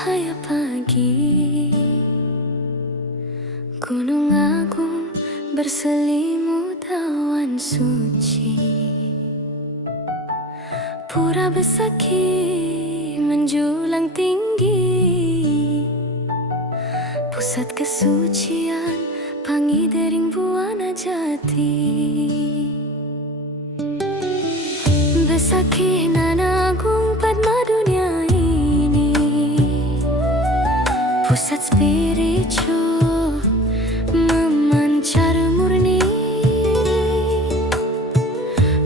cahaya pagi, Gunung Agung berselimut awan suci. Pura Besaki menjulang tinggi, pusat kesucian Pangidering Buana Jati. Besaki nan agung Padma dunia ini, pusat spiritual memancar murni,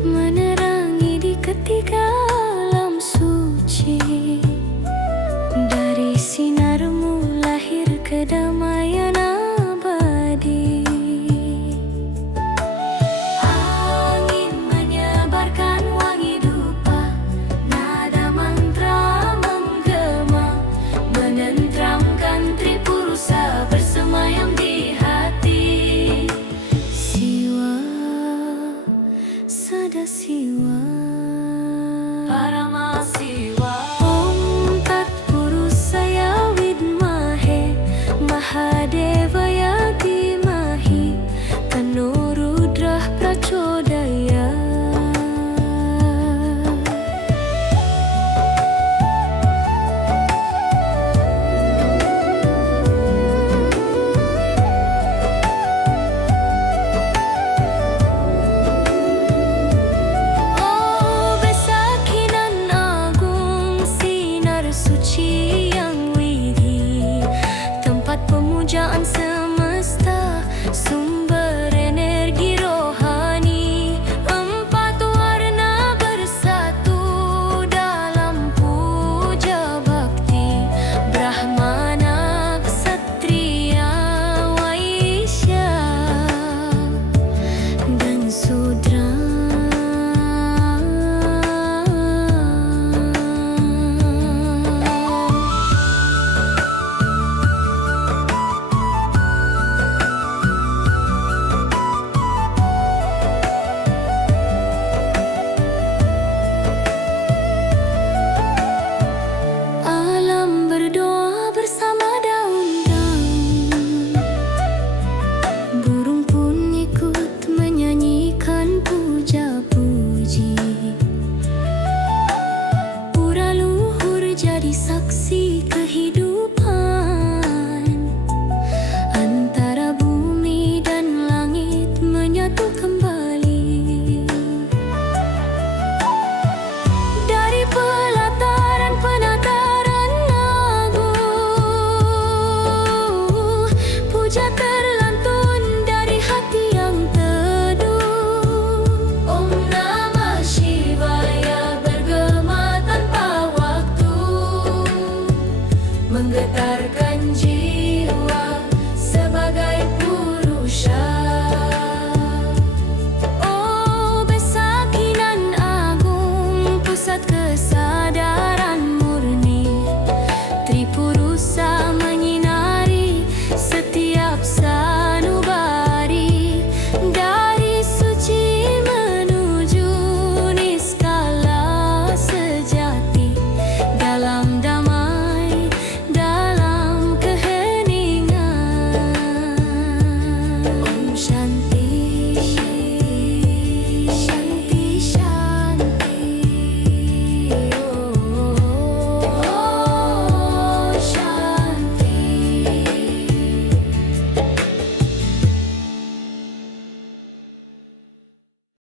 menerangi di ketiga alam suci. Dari sinarmu lahir kedamaian abadi. Angin menyebarkan wangi dupa, nada mantra menggema, menenteramkan Tripurusa bersemayam di hati. Siwa Sadasiwa Paramasiwa Om Tat Purusaya Widmahe Mahadevaya Dhimahi Tano Rudra Prachodaya. Oh Besaki nan agung, sinar suci yang widhi, tempat pemujaan semesta, sumber energi rohani. Empat warna bersatu dalam puja bakti, Brahmana, Ksatria, Waisya dan Sudra. Alam berdoa bersama daun-daun, burung pun ikut menyanyikan puja-puji. Pura luhur jadi saksi kehidupan, antara bumi dan langit menyatu kembali. Dari pelataran penataran agung, puja terlantun dari hati yang teduh. Om Namah Shivaya bergema tanpa waktu, menggetar